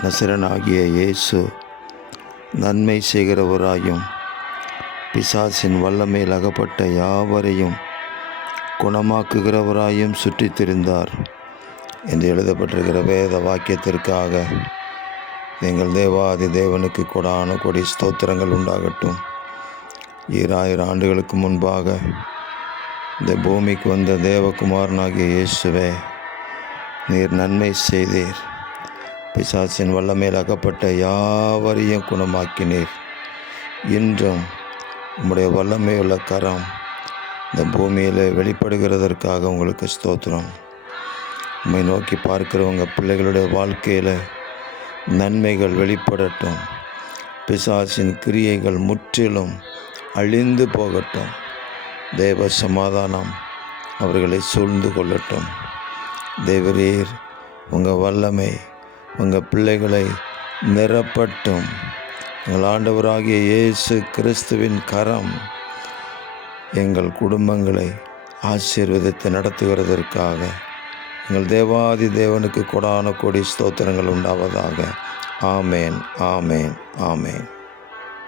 நசரனாகிய இயேசு நன்மை செய்கிறவராயும் பிசாசின் வல்லமையில் அகப்பட்ட யாவரையும் குணமாக்குகிறவராயும் சுற்றித் திரிந்தார் என்று எழுதப்பட்டிருக்கிற வேத வாக்கியத்திற்காக எங்கள் தேவாதி தேவனுக்கு கொடான கொடி ஸ்தோத்திரங்கள் உண்டாகட்டும். 2000 ஆண்டுகளுக்கு முன்பாக இந்த பூமிக்கு வந்த தேவகுமாரனாகிய இயேசுவே, நீர் நன்மை செய்தீர். பிசாசின் வல்லமையில் அகப்பட்ட யாவரையும் குணமாக்கினீர். இன்றும் உம்முடைய வல்லமையுள்ள கரம் இந்த பூமியில் வெளிப்படுகிறதற்காக உங்களுக்கு ஸ்தோத்திரம். உம்மை நோக்கி பார்க்கிறவங்க பிள்ளைகளுடைய வாழ்க்கையில் நன்மைகள் வெளிப்படட்டும். பிசாசின் கிரியைகள் முற்றிலும் அழிந்து போகட்டும். தேவ சமாதானம் அவர்களை சூழ்ந்து கொள்ளட்டும். தேவரீர் உங்கள் வல்லமை உங்கள் பிள்ளைகளை நிரப்பட்டும். எங்கள் ஆண்டவராகிய இயேசு கிறிஸ்துவின் கரம் எங்கள் குடும்பங்களை ஆசீர்வதித்து நடத்துகிறதற்காக எங்கள் தேவாதி தேவனுக்கு கொடான கோடி ஸ்தோத்திரங்கள் உண்டாவதாக. ஆமேன், ஆமேன், ஆமேன்.